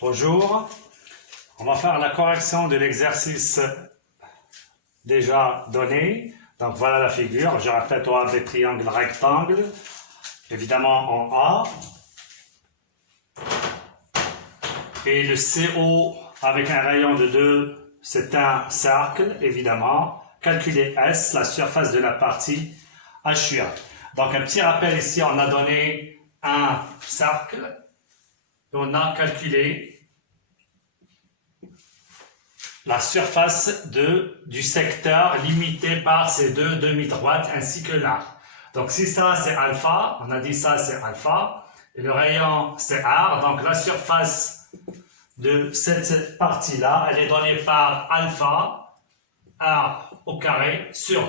Bonjour, on va faire la correction de l'exercice déjà donné. Donc voilà la figure, je répète au A des triangles rectangles, évidemment en A. Et le CO avec un rayon de 2, c'est un cercle, évidemment. Calculez S, la surface de la partie hachurée. Donc un petit rappel ici, on a donné un cercle. On a calculé la surface du secteur limité par ces deux demi-droites ainsi que l'arc. Donc si ça c'est alpha, on a dit ça c'est alpha, et le rayon c'est R, donc la surface de cette partie-là, elle est donnée par alpha R au carré sur 2.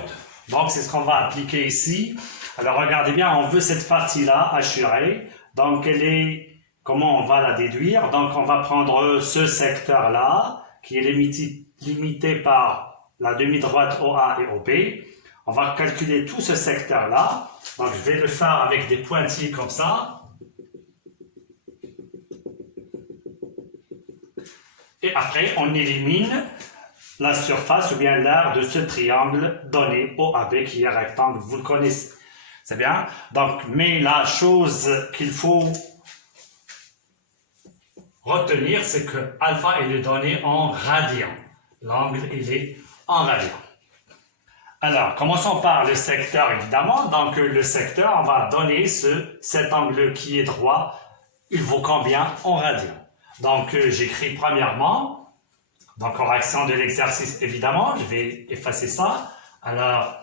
Donc c'est ce qu'on va appliquer ici. Alors regardez bien, on veut cette partie-là hachurée, donc elle est... Comment on va la déduire? Donc, on va prendre ce secteur-là, qui est limité par la demi-droite OA et OB. On va calculer tout ce secteur-là. Donc, je vais le faire avec des pointillés comme ça. Et après, on élimine la surface ou bien l'aire de ce triangle donné OAB qui est rectangle. Vous le connaissez. C'est bien? Donc, mais la chose qu'il faut retenir, c'est que alpha il est donné en radians. L'angle il est en radians. Alors, commençons par le secteur évidemment. Donc, le secteur, on va donner cet angle qui est droit. Il vaut combien en radians? Donc, j'écris premièrement, donc correction de l'exercice évidemment. Je vais effacer ça. Alors,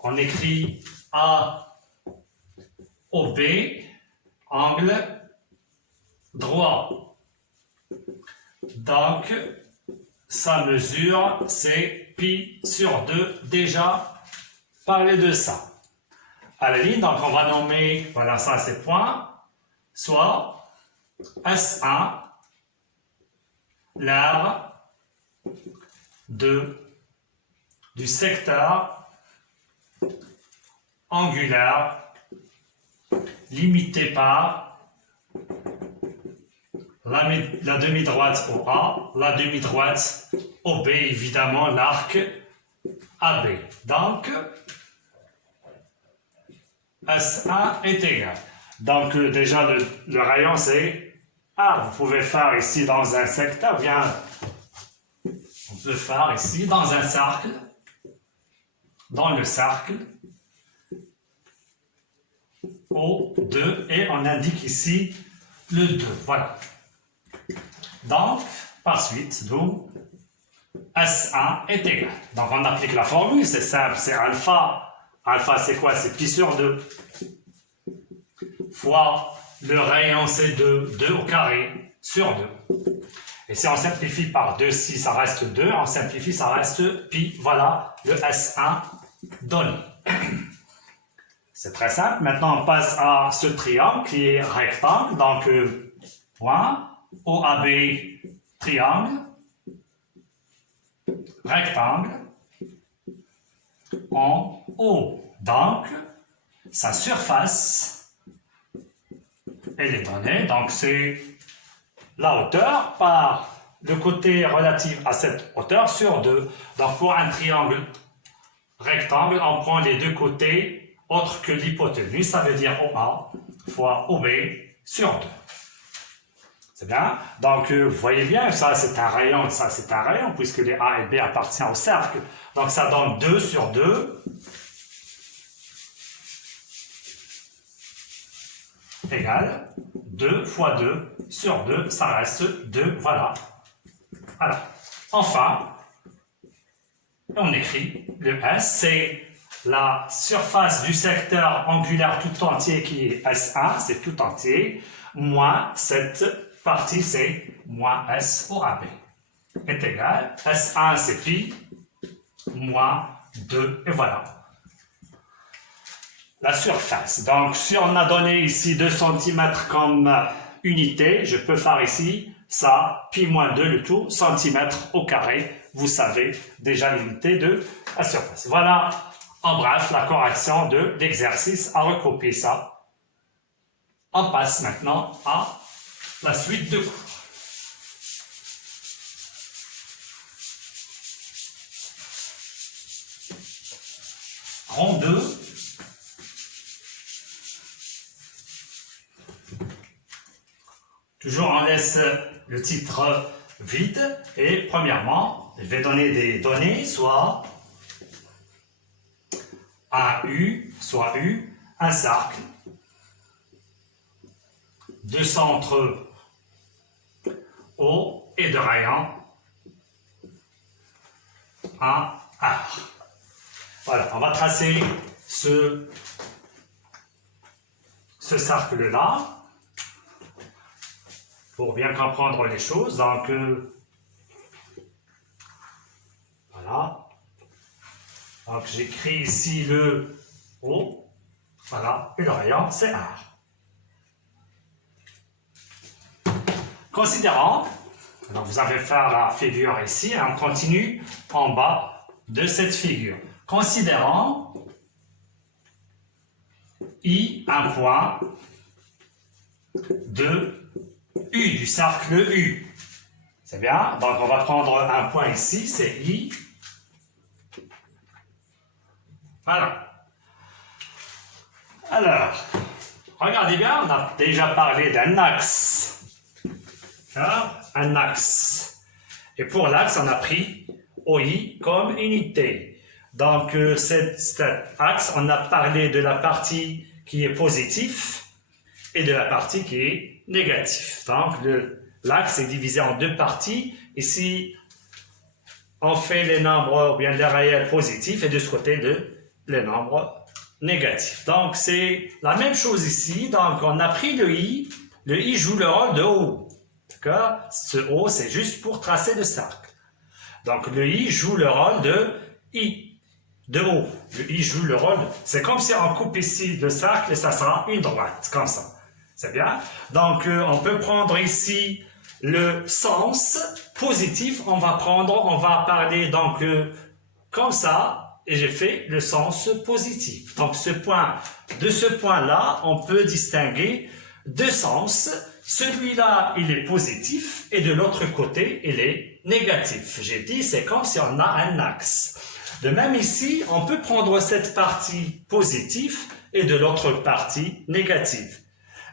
on écrit A au B, angle droit. Donc, sa mesure, c'est pi sur 2, déjà parlé de ça. À la ligne, donc on va nommer, voilà ça c'est point, soit S1, l'aire du secteur angulaire limité par la demi-droite OA, la demi-droite OB, évidemment, l'arc AB. Donc, S1 est égal. Donc, déjà, le rayon, c'est A. Vous pouvez faire ici dans un secteur, bien, on peut faire ici dans un cercle, dans le cercle, O2, et on indique ici le 2. Voilà. Donc, par suite, d'où S1 est égal. Donc, on applique la formule, c'est simple, c'est alpha. Alpha, c'est quoi? C'est pi sur 2. Fois le rayon, c'est 2. 2 au carré sur 2. Et si on simplifie par 2, si ça reste 2, on simplifie, ça reste pi. Voilà le S1 donné. C'est très simple. Maintenant, on passe à ce triangle qui est rectangle. Donc, point. OAB, triangle, rectangle, en haut. Donc, sa surface, elle est donnée. Donc, c'est la hauteur par le côté relatif à cette hauteur sur 2. Donc, pour un triangle rectangle, on prend les deux côtés autres que l'hypoténuse. Ça veut dire OA fois OB sur 2. C'est bien. Donc, vous voyez bien, ça c'est un rayon, ça c'est un rayon, puisque les A et B appartiennent au cercle. Donc, ça donne 2 sur 2 égale 2 fois 2 sur 2, ça reste 2, voilà. Voilà. Enfin, on écrit le S, c'est la surface du secteur angulaire tout entier qui est S1, c'est tout entier, moins cette partie, c'est moins S au AB. Est égal, S1 c'est pi, moins 2, et voilà. La surface. Donc, si on a donné ici 2 cm comme unité, je peux faire ici, ça, pi moins 2, le tout, centimètre au carré. Vous savez déjà l'unité de la surface. Voilà, en bref, la correction de l'exercice. À recopier ça. On passe maintenant à la suite de cours. rond 2. Toujours, on laisse le titre vide. Et premièrement, je vais donner des données, soit un U, soit U, un cercle, deux centres O et de rayon, un R. Voilà, on va tracer ce cercle-là. Pour bien comprendre les choses, donc voilà, donc j'écris ici le O, voilà, et le rayon c'est R. Considérant, alors vous avez fait la figure ici, et on continue en bas de cette figure. Considérant I un point de U, du cercle U. C'est bien? Donc, on va prendre un point ici, c'est I. Voilà. Alors, regardez bien, on a déjà parlé d'un axe. Un axe. Et pour l'axe, on a pris OI comme unité. Donc, cet axe, on a parlé de la partie qui est positive et de la partie qui est négatif. Donc, l'axe est divisé en deux parties. Ici, on fait les nombres, ou bien les réels positifs, et de ce côté, les nombres négatifs. Donc, c'est la même chose ici. Donc, on a pris le I. Le I joue le rôle de O. D'accord? Ce O, c'est juste pour tracer le cercle. Donc, le I joue le rôle de I, de O. Le I joue le rôle. C'est comme si on coupe ici le cercle et ça sera une droite, comme ça. C'est bien. Donc, on peut prendre ici le sens positif. On va parler donc comme ça, et j'ai fait le sens positif. Donc, de ce point-là, on peut distinguer deux sens. Celui-là, il est positif, et de l'autre côté, il est négatif. J'ai dit, c'est comme si on a un axe. De même ici, on peut prendre cette partie positive et de l'autre partie négative.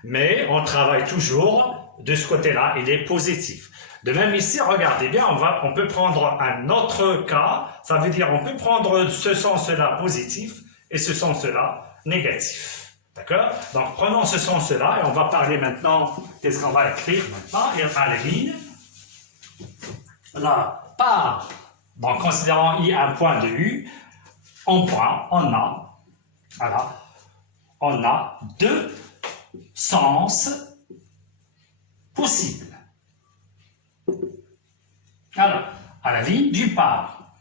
Mais on travaille toujours de ce côté-là, il est positif. De même ici, regardez bien, on peut prendre un autre cas, ça veut dire on peut prendre ce sens-là positif et ce sens-là négatif. D'accord? Donc prenons ce sens-là et on va parler maintenant, qu'est-ce qu'on va écrire maintenant? Il y a la ligne. La part, donc considérant I un point de U, on a deux sens possibles. Alors, à la ligne, d'une part,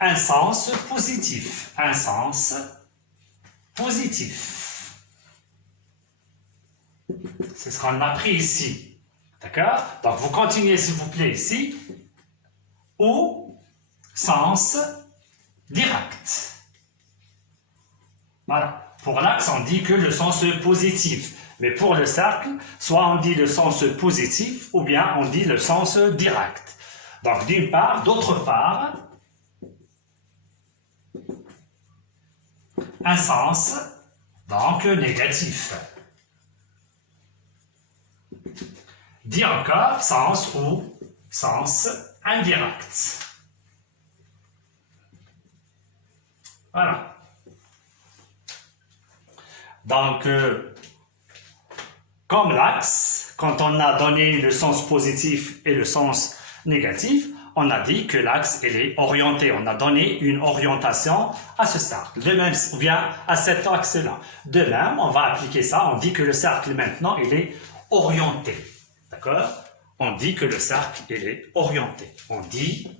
un sens positif. C'est ce qu'on a pris ici. D'accord? Donc, vous continuez, s'il vous plaît, ici, au sens direct. Voilà. Pour l'axe, on dit que le sens positif. Mais pour le cercle, soit on dit le sens positif, ou bien on dit le sens direct. Donc, d'une part, d'autre part, un sens, donc négatif. Dit encore, sens ou sens indirect. Voilà. Donc, comme l'axe, quand on a donné le sens positif et le sens négatif, on a dit que l'axe, il est orienté. On a donné une orientation à ce cercle. De même, ou bien à cet axe-là. De même, on va appliquer ça. On dit que le cercle, maintenant, il est orienté. D'accord? On dit que le cercle, il est orienté. On dit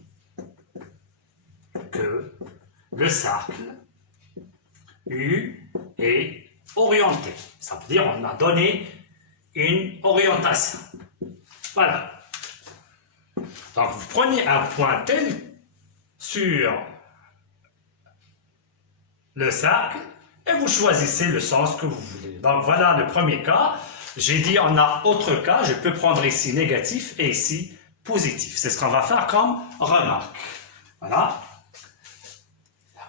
que le cercle U est orienté. Ça veut dire qu'on a donné une orientation. Voilà. Donc, vous prenez un point tel sur le cercle et vous choisissez le sens que vous voulez. Donc, voilà le premier cas. J'ai dit, on a autre cas. Je peux prendre ici négatif et ici positif. C'est ce qu'on va faire comme remarque. Voilà.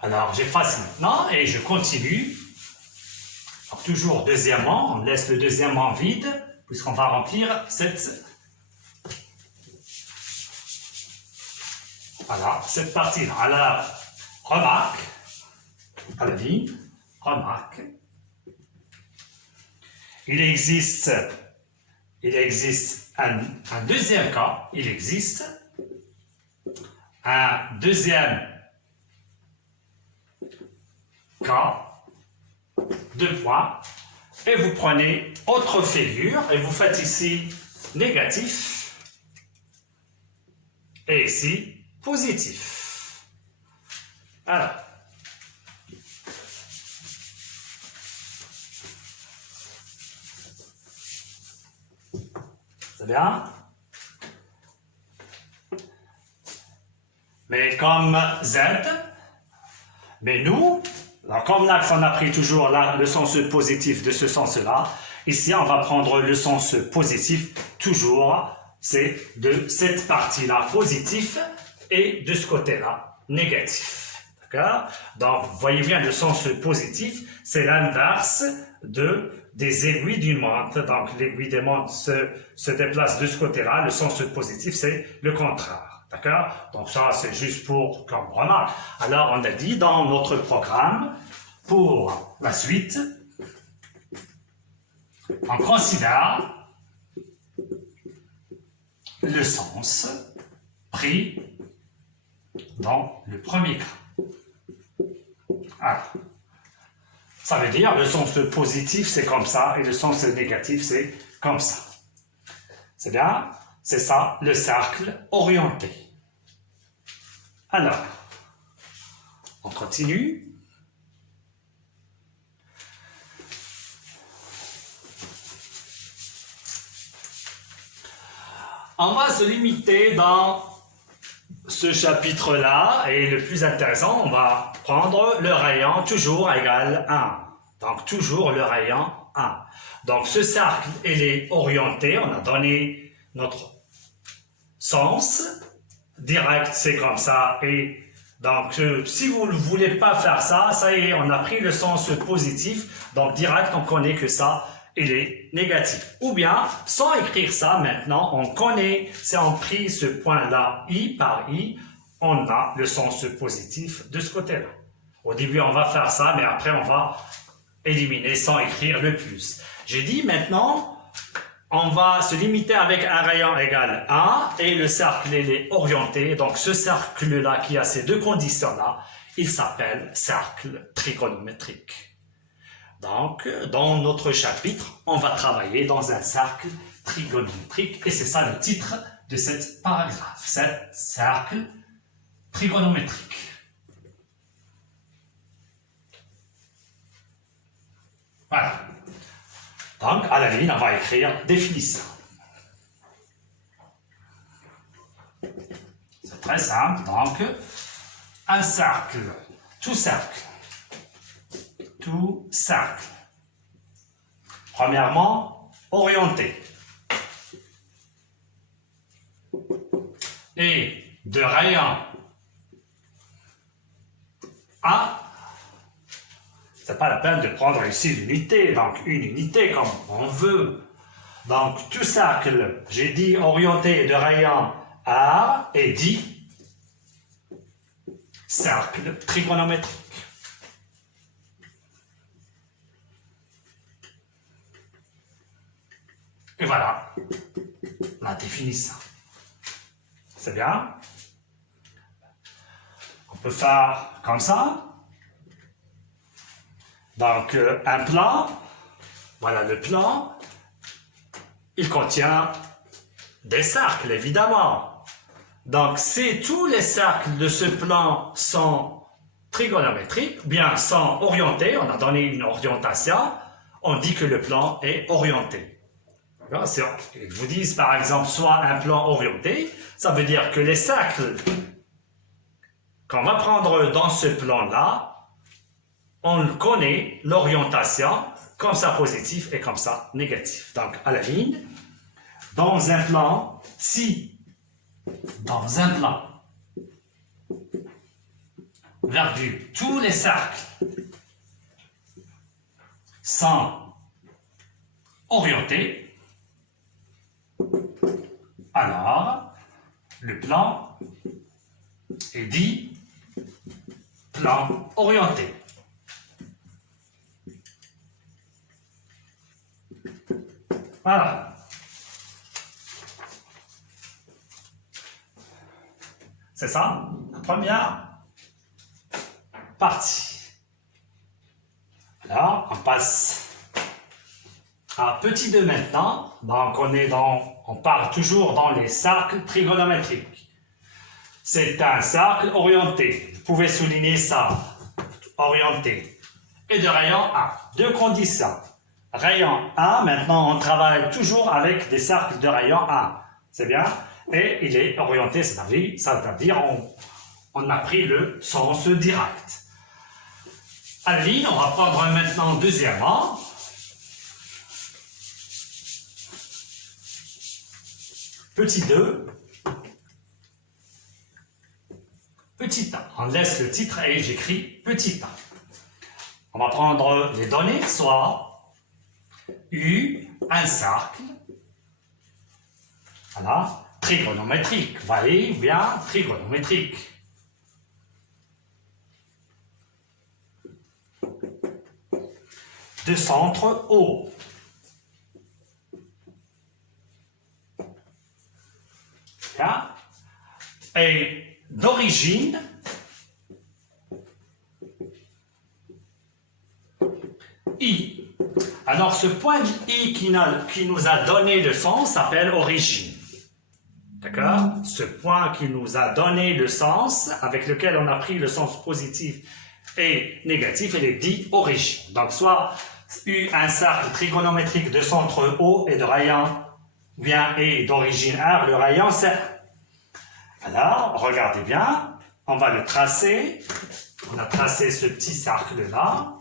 Alors, j'efface maintenant et je continue. Donc, toujours deuxièmement, on laisse le deuxièmement vide, puisqu'on va remplir cette partie-là. Alors, remarque, à la ligne, remarque. Il existe un deuxième cas, il existe un deuxième cas, 2 points, et vous prenez autre figure et vous faites ici négatif et ici positif. Alors, c'est bien? Mais comme Z, mais nous, alors comme l'axe on a pris toujours là, le sens positif de ce sens-là, ici on va prendre le sens positif toujours, c'est de cette partie-là positif et de ce côté-là négatif. D'accord? Donc vous voyez bien le sens positif, c'est l'inverse des aiguilles d'une montre. Donc l'aiguille des montres se déplace de ce côté-là, le sens positif c'est le contraire. D'accord? Donc ça, c'est juste pour comme remarque. Alors, on a dit dans notre programme, pour la suite, on considère le sens pris dans le premier cas. Alors, ça veut dire le sens positif, c'est comme ça, et le sens négatif, c'est comme ça. C'est bien? C'est ça, le cercle orienté. Alors, on continue. On va se limiter dans ce chapitre-là, et le plus intéressant, on va prendre le rayon toujours égal 1. Donc, toujours le rayon 1. Donc, ce cercle, il est orienté, on a donné notre sens. Direct, c'est comme ça. Et donc, si vous ne voulez pas faire ça, ça y est, on a pris le sens positif. Donc, direct, on connaît que ça, il est négatif. Ou bien, sans écrire ça maintenant, on connaît, si on prie ce point-là, I par I, on a le sens positif de ce côté-là. Au début, on va faire ça, mais après, on va éliminer sans écrire le plus. J'ai dit maintenant, on va se limiter avec un rayon égal 1 et le cercle il est orienté. Donc ce cercle-là qui a ces deux conditions-là, il s'appelle cercle trigonométrique. Donc dans notre chapitre, on va travailler dans un cercle trigonométrique et c'est ça le titre de cette paragraphe, c'est cercle trigonométrique. Voilà. Donc, à la ligne, on va écrire définition. C'est très simple. Donc, un cercle, tout cercle. Tout cercle. Premièrement, orienté. Et de rayon A, c'est pas la peine de prendre ici l'unité, donc une unité comme on veut. Donc tout cercle, j'ai dit orienté de rayon A et dit cercle trigonométrique. Et voilà la définition. C'est bien? On peut faire comme ça. Donc, un plan, voilà le plan, il contient des cercles, évidemment. Donc, si tous les cercles de ce plan sont trigonométriques, bien sont orientés, on a donné une orientation, on dit que le plan est orienté. Ils vous disent par exemple soit un plan orienté, ça veut dire que les cercles qu'on va prendre dans ce plan-là, on connaît l'orientation comme ça positif et comme ça négatif. Donc, à la ligne, dans un plan, si dans un plan. Virgule. Tous les cercles sont orientés. Alors, le plan est dit plan orienté. Voilà. C'est ça, la première partie. Alors, on passe à petit 2 maintenant. Donc, on parle toujours dans les cercles trigonométriques. C'est un cercle orienté. Vous pouvez souligner ça. Orienté. Et de rayon A. Deux conditions. Rayon A, maintenant, on travaille toujours avec des cercles de rayon A. C'est bien? Et il est orienté, c'est-à-dire on a pris le sens direct. Aline, on va prendre maintenant deuxièmement. Petit 2. Petit 1. On laisse le titre et j'écris petit 1. On va prendre les données, soit U, un cercle. Voilà. Trigonométrique, voyez bien, trigonométrique. De centre O. Bien. Et d'origine, I. Alors ce point I qui nous a donné le sens s'appelle origine. D'accord? Ce point qui nous a donné le sens, avec lequel on a pris le sens positif et négatif, il est dit origine. Donc, soit U, un cercle trigonométrique de centre O et de rayon bien et d'origine R, le rayon c'est. Alors, regardez bien, on va le tracer. On a tracé ce petit cercle-là.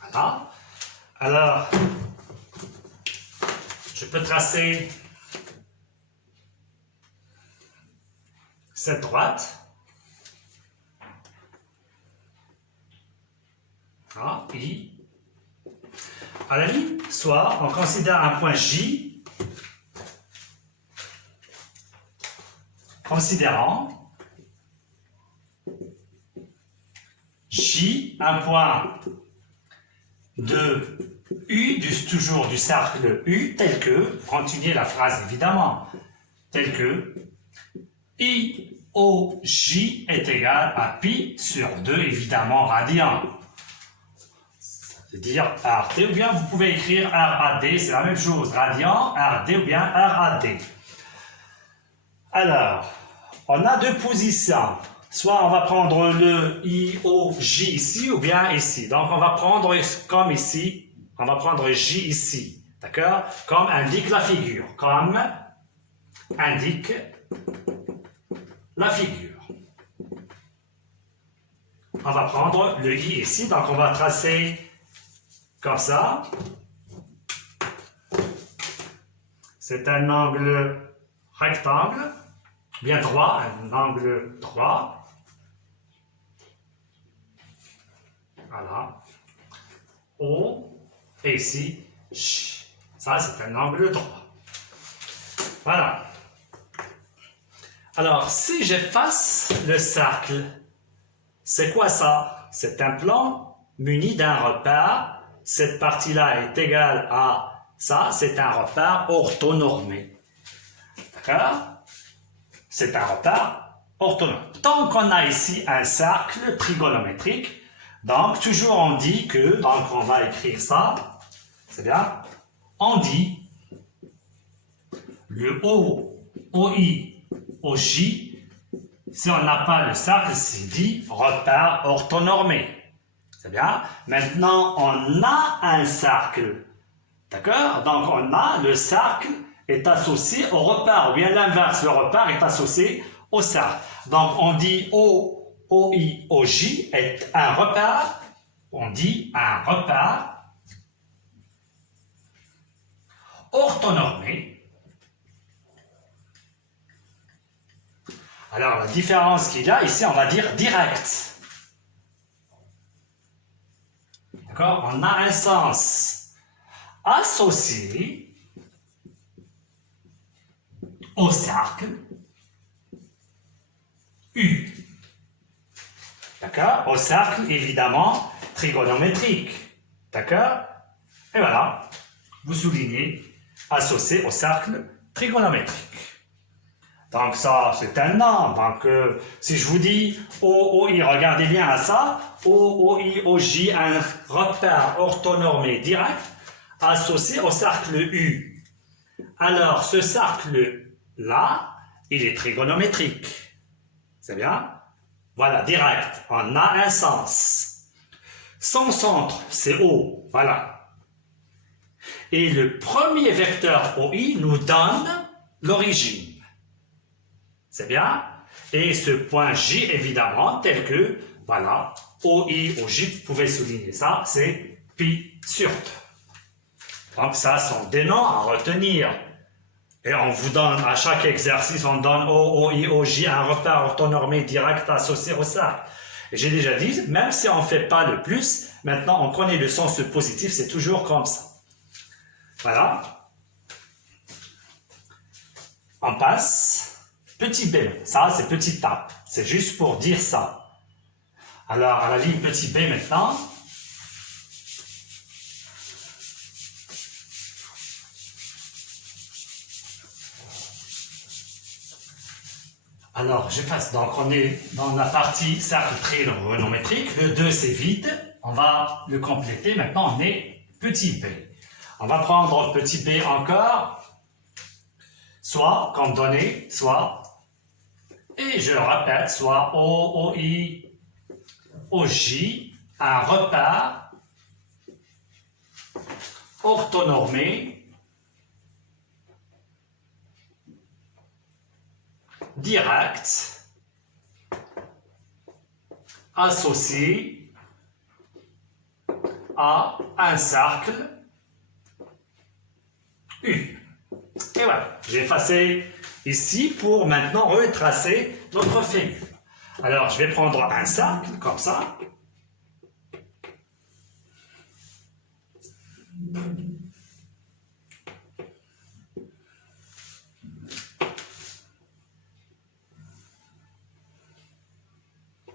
Voilà. Alors, je peux tracer cette droite. Ah, I. À la ligne, soit on considère un point J, considérant J, un point de U, toujours du cercle U, tel que, continuez la phrase évidemment, tel que IOJ est égal à pi sur 2, évidemment, radian. Ça veut dire RT, ou bien vous pouvez écrire RAD, c'est la même chose, radian, RD ou bien RAD. Alors, on a deux positions. Soit on va prendre le IOJ ici ou bien ici. Donc on va prendre comme ici, on va prendre J ici. D'accord? Comme indique la figure. Comme indique la figure. On va prendre le I ici. Donc on va tracer comme ça. C'est un angle rectangle, bien droit, un angle droit. Voilà. O, et ici, Ch. Ça, c'est un angle droit. Voilà. Alors, si j'efface le cercle, c'est quoi ça? C'est un plan muni d'un repère. Cette partie-là est égale à ça. C'est un repère orthonormé. D'accord? C'est un repère orthonormé. Tant qu'on a ici un cercle trigonométrique, donc, toujours on dit que, donc on va écrire ça, c'est bien, on dit le O, OI, OJ, si on n'a pas le cercle, c'est dit repère orthonormé. C'est bien. Maintenant, on a un cercle. D'accord? Donc, on a le cercle est associé au repère, ou bien l'inverse, le repère est associé au cercle. Donc, on dit O, OI, OJ est un repère, on dit un repère orthonormé. Alors, la différence qu'il y a, ici, on va dire direct. D'accord? On a un sens associé au cercle U. D'accord? Au cercle, évidemment, trigonométrique. D'accord? Et voilà, vous soulignez associé au cercle trigonométrique. Donc ça, c'est un nom. Donc si je vous dis OI, regardez bien à ça, OI, OJ, un repère orthonormé direct associé au cercle U. Alors, ce cercle-là, il est trigonométrique. C'est bien? Voilà, direct. On a un sens. Son centre, c'est O. Voilà. Et le premier vecteur OI nous donne l'origine. C'est bien? Et ce point J, évidemment, tel que, voilà, OI, OJ, vous pouvez souligner ça, c'est pi sur 2. Donc, ça sont des noms à retenir. Et on vous donne, à chaque exercice, on donne O, OI, OJ, un repère orthonormé direct associé au cercle. Et j'ai déjà dit, même si on ne fait pas le plus, maintenant on connaît le sens positif, c'est toujours comme ça. Voilà. On passe. Petit b, ça c'est petit a. C'est juste pour dire ça. Alors, à la ligne petit b maintenant. Alors, j'efface. Donc, on est dans la partie cercle trigonométrique. Le 2, c'est vide. On va le compléter. Maintenant, on est petit b. On va prendre petit b encore. Soit comme donné, soit, et je le répète, soit O, OI, OJ, un repère orthonormé direct associé à un cercle U. Et voilà, j'ai effacé ici pour maintenant retracer notre figure. Alors, je vais prendre un cercle comme ça.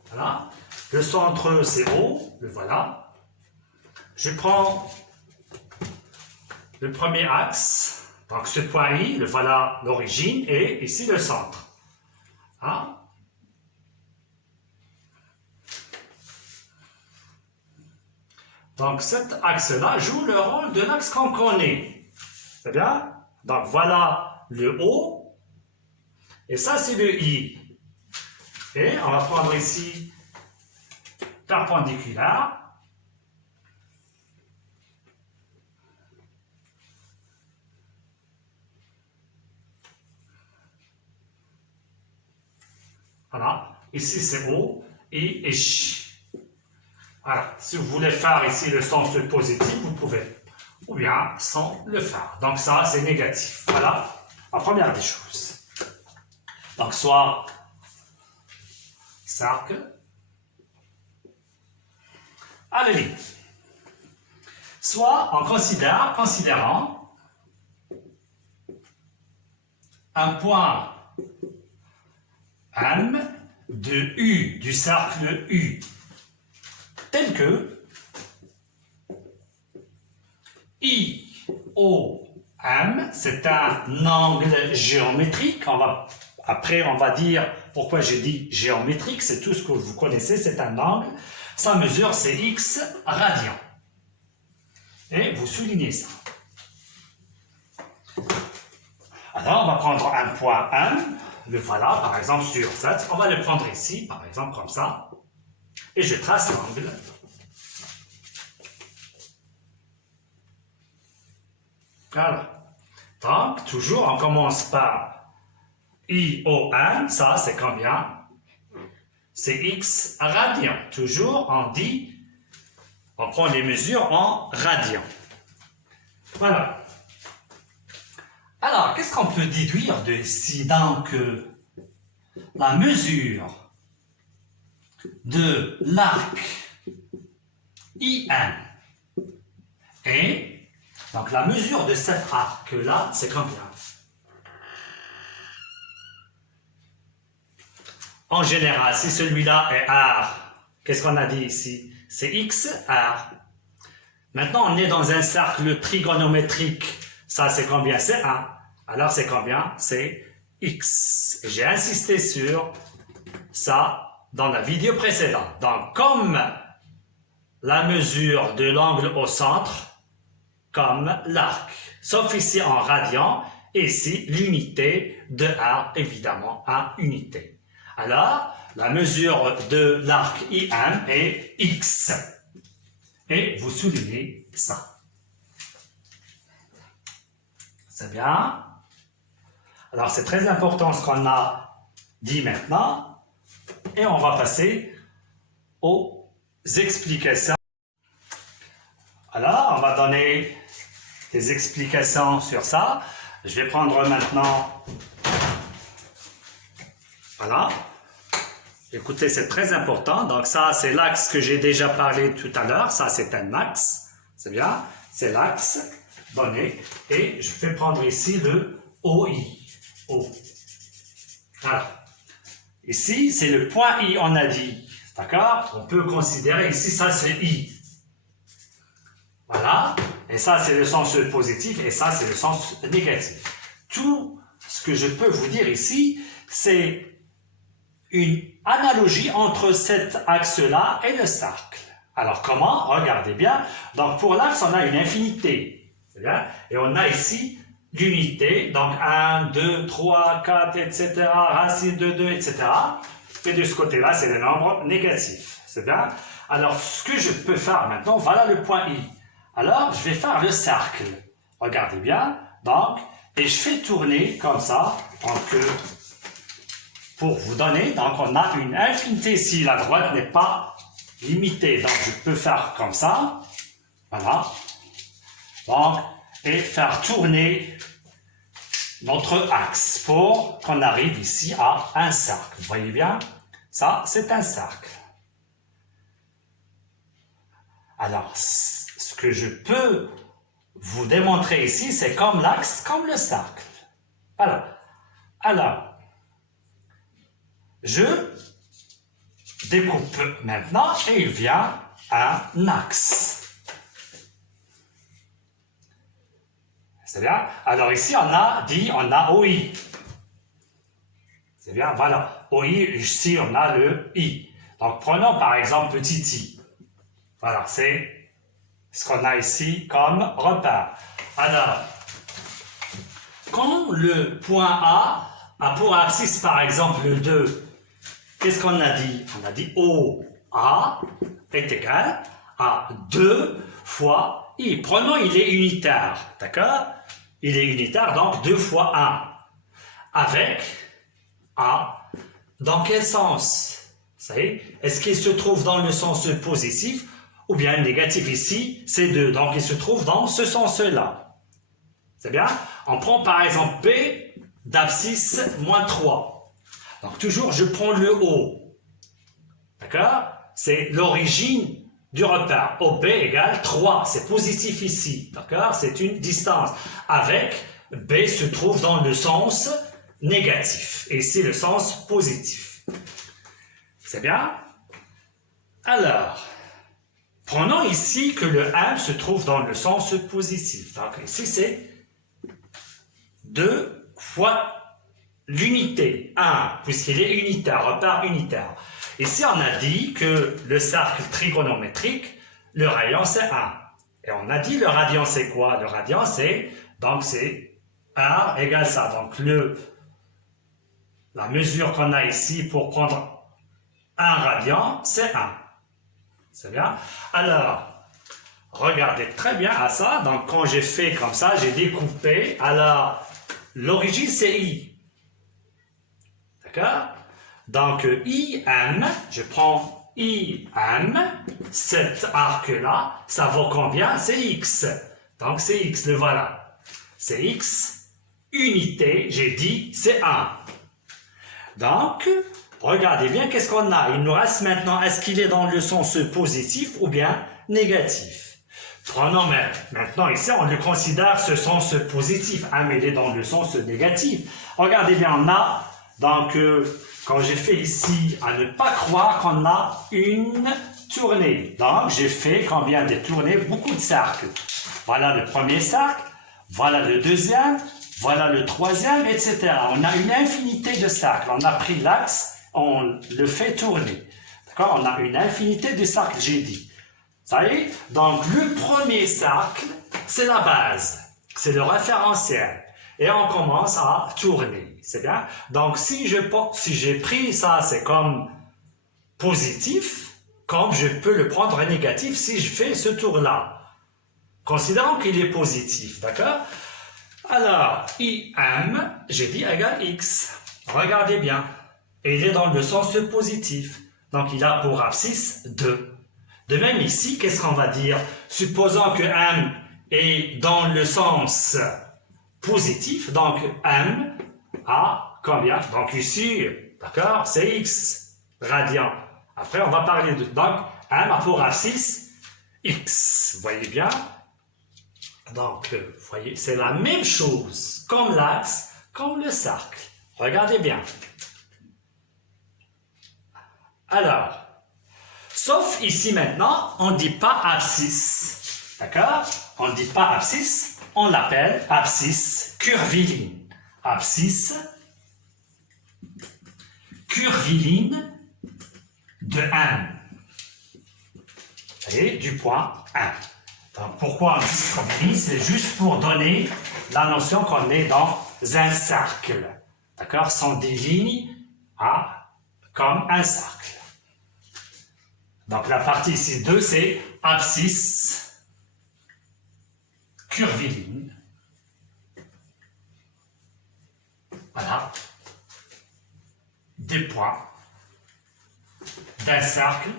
Voilà. Le centre, c'est O, le voilà. Je prends le premier axe. Donc, ce point I, le voilà l'origine, et ici le centre. Hein? Donc, cet axe-là joue le rôle de l'axe qu'on connaît. C'est bien? Donc, voilà le O, et ça, c'est le I. Et on va prendre ici perpendiculaire. Voilà, ici c'est O, I et J. Voilà, si vous voulez faire ici le sens positif, vous pouvez, ou bien sans le faire. Donc ça, c'est négatif. Voilà, la première des choses. Donc soit cercle à la ligne. Soit en considérant un point M de U, du cercle U, tel que IOM, c'est un angle géométrique. Après, on va dire pourquoi j'ai dit géométrique, c'est tout ce que vous connaissez, c'est un angle. Sa mesure, c'est X radian. Et vous soulignez ça. Alors, on va prendre un point M, le voilà, par exemple, sur 7. On va le prendre ici, par exemple, comme ça. Et je trace l'angle. Voilà. Donc, toujours, on commence par IOM. Ça, c'est combien? C'est X radian. Toujours, on prend les mesures en radians. Voilà. Alors, qu'est-ce qu'on peut déduire de ici? Donc, la mesure de l'arc IM et donc la mesure de cet arc-là, c'est combien? En général, si celui-là est R, qu'est-ce qu'on a dit ici? C'est X, R. Maintenant, on est dans un cercle trigonométrique. Ça, c'est combien? C'est 1. Alors, c'est combien? C'est X. J'ai insisté sur ça dans la vidéo précédente. Donc, comme la mesure de l'angle au centre, comme l'arc. Sauf ici en radian, et ici l'unité de R, évidemment, en unité. Alors, la mesure de l'arc IM est X. Et vous soulignez ça. C'est bien. Alors, c'est très important ce qu'on a dit maintenant. Et on va passer aux explications. Alors, on va donner des explications sur ça. Je vais prendre maintenant... Voilà. Écoutez, c'est très important. Donc ça, c'est l'axe que j'ai déjà parlé tout à l'heure. Ça, c'est un axe. C'est bien. C'est l'axe donné. Et je vais prendre ici le OI. O. Voilà. Ici, c'est le point I, on a dit. D'accord? On peut considérer ici, ça, c'est I. Voilà. Et ça, c'est le sens positif. Et ça, c'est le sens négatif. Tout ce que je peux vous dire ici, c'est une analogie entre cet axe-là et le cercle. Alors, comment? Regardez bien. Donc, pour l'axe, on a une infinité. C'est bien? Et on a ici l'unité. Donc, 1, 2, 3, 4, etc. Racine de 2, etc. Et de ce côté-là, c'est le nombre négatif. C'est bien? Alors, ce que je peux faire maintenant, voilà le point I. Alors, je vais faire le cercle. Regardez bien. Donc, et je fais tourner comme ça. Donc, pour vous donner, donc on a une infinité si la droite n'est pas limitée. Donc, je peux faire comme ça. Voilà. Donc, et faire tourner notre axe pour qu'on arrive ici à un cercle. Vous voyez bien? Ça, c'est un cercle. Alors, ce que je peux vous démontrer ici, c'est comme l'axe, comme le cercle. Voilà. Alors, je découpe maintenant et il vient un axe. C'est bien? Alors ici, on a dit, on a OI. C'est bien? Voilà. OI, ici, on a le I. Donc, prenons par exemple petit i. Voilà, c'est ce qu'on a ici comme repère. Alors, quand le point A a pour abscisse par exemple le 2, qu'est-ce qu'on a dit? On a dit OA est égal à 2 fois I. Prenons, il est unitaire, d'accord? Il est unitaire, donc 2 fois 1. Avec A, dans quel sens? Est-ce qu'il se trouve dans le sens positif ou bien négatif? Ici, c'est 2, donc il se trouve dans ce sens-là. C'est bien? On prend par exemple B d'abscisse moins 3. Donc toujours, je prends le haut. D'accord? C'est l'origine du repère. OB égale 3. C'est positif ici. D'accord? C'est une distance. Avec B se trouve dans le sens négatif. Et ici, le sens positif. C'est bien? Alors, prenons ici que le 1 se trouve dans le sens positif. Donc ici, c'est 2 fois l'unité, 1, puisqu'il est unitaire, repère unitaire. Ici, on a dit que le cercle trigonométrique, le rayon, c'est 1. Et on a dit le radian, c'est quoi? Le radian, c'est, donc c'est 1 égale ça. Donc, la mesure qu'on a ici pour prendre 1 radian, c'est 1. C'est bien? Alors, regardez très bien à ça. Donc, quand j'ai fait comme ça, j'ai découpé. Alors, l'origine, c'est I. D'accord? Donc, IM, je prends IM, cet arc-là, ça vaut combien? C'est X. Donc, c'est X, le voilà. C'est X unité, j'ai dit, c'est 1. Donc, regardez bien qu'est-ce qu'on a. Il nous reste maintenant, est-ce qu'il est dans le sens positif ou bien négatif? Prenons maintenant ici, on le considère ce sens positif, hein, mais il est dans le sens négatif. Regardez bien, on a, donc, quand j'ai fait ici, à ne pas croire qu'on a une tournée. Donc, j'ai fait combien de tournées? Beaucoup de cercles. Voilà le premier cercle, voilà le deuxième, voilà le troisième, etc. On a une infinité de cercles. On a pris l'axe, on le fait tourner. D'accord? On a une infinité de cercles, j'ai dit. Ça y est? Donc, le premier cercle, c'est la base. C'est le référentiel. Et on commence à tourner. C'est bien? Donc, si j'ai pris ça, c'est comme positif, comme je peux le prendre négatif si je fais ce tour-là. Considérons qu'il est positif. D'accord? Alors, IM, j'ai dit égale X. Regardez bien. Et il est dans le sens positif. Donc, il a pour abscisse 2. De même ici, qu'est-ce qu'on va dire? Supposons que M est dans le sens positif, donc M a combien? Donc ici, d'accord, c'est X radian. Après, on va parler de... Donc, M a pour abscisse X. Vous voyez bien? Donc, vous voyez, c'est la même chose, comme l'axe, comme le cercle. Regardez bien. Alors, sauf ici maintenant, on ne dit pas abscisse. D'accord? On ne dit pas abscisse, on l'appelle abscisse curviline. Abscisse curviline de 1. Et du point 1. Donc, pourquoi on dit curviline? C'est juste pour donner la notion qu'on est dans un cercle. D'accord? Sont des lignes comme un cercle. Donc, la partie ici 2, c'est abscisse curviline. Voilà. Des points d'un cercle,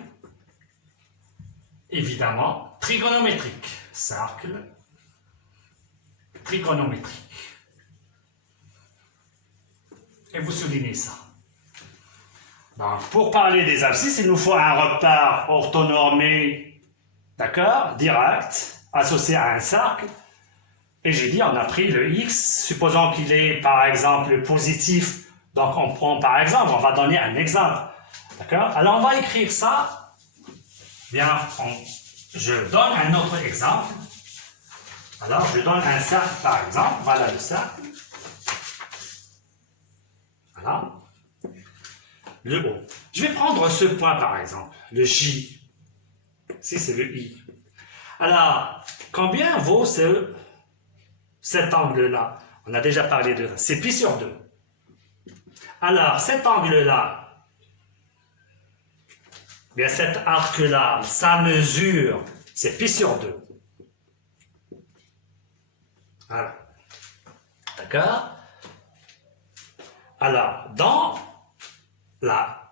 évidemment, trigonométrique. Cercle trigonométrique. Et vous soulignez ça. Donc, pour parler des abscisses, il nous faut un repère orthonormé, d'accord, direct, associé à un cercle. Et j'ai dit, on a pris le X, supposons qu'il est, par exemple, positif. Donc, on prend, par exemple, on va donner un exemple. D'accord? Alors, on va écrire ça. Bien, je donne un autre exemple. Alors, je donne un cercle, par exemple. Voilà le cercle. Voilà. Le O. Je vais prendre ce point, par exemple, le J. Ici, c'est le I. Alors, combien vaut cet angle-là? On a déjà parlé de ça. C'est pi sur 2. Alors, cet angle-là, bien cet arc-là, sa mesure, c'est pi sur 2. Voilà. D'accord? Alors, dans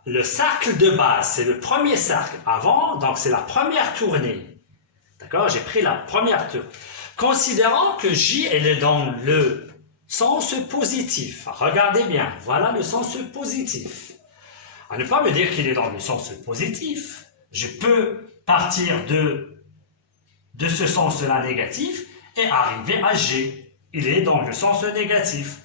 le cercle de base, c'est le premier cercle avant, donc c'est la première tournée. D'accord? J'ai pris la première tournée. Considérons que J, elle est dans le sens positif. Regardez bien, voilà le sens positif. À ne pas me dire qu'il est dans le sens positif. Je peux partir de ce sens-là négatif et arriver à G. Il est dans le sens négatif.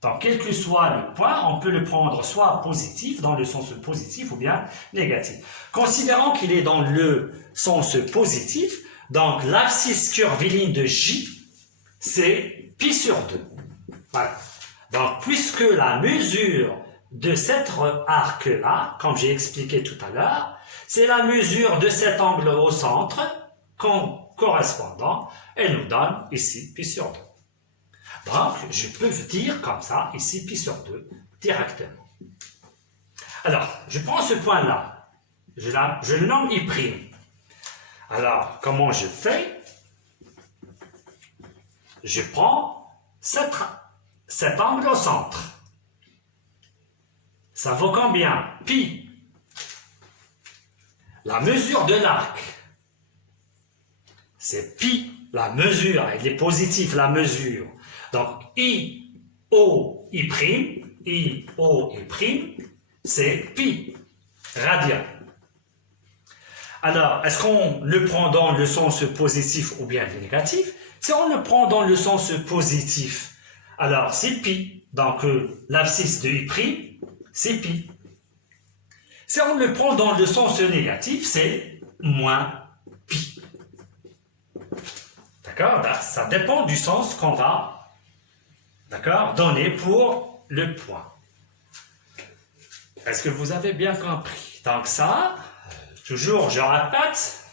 Donc, quel que soit le point, on peut le prendre soit positif, dans le sens positif, ou bien négatif. Considérons qu'il est dans le sens positif, donc l'abscisse curviline de J, c'est pi sur 2. Voilà. Donc, puisque la mesure de cet arc-là, comme j'ai expliqué tout à l'heure, c'est la mesure de cet angle au centre correspondant, elle nous donne ici pi sur 2. Donc, je peux dire comme ça, ici, pi sur 2, directement. Alors, je prends ce point-là, je le nomme I'. Alors, comment je fais? Je prends cet angle au centre. Ça vaut combien? Pi. La mesure de l'arc, c'est pi, la mesure, il est positif, la mesure. Donc, I O, I, O, I', c'est pi, radian. Alors, est-ce qu'on le prend dans le sens positif ou bien négatif? Si on le prend dans le sens positif, alors c'est pi. Donc, l'abscisse de I', c'est pi. Si on le prend dans le sens négatif, c'est moins pi. D'accord? Ça dépend du sens qu'on va, d'accord, donner pour le point. Est-ce que vous avez bien compris? Donc ça, toujours je répète.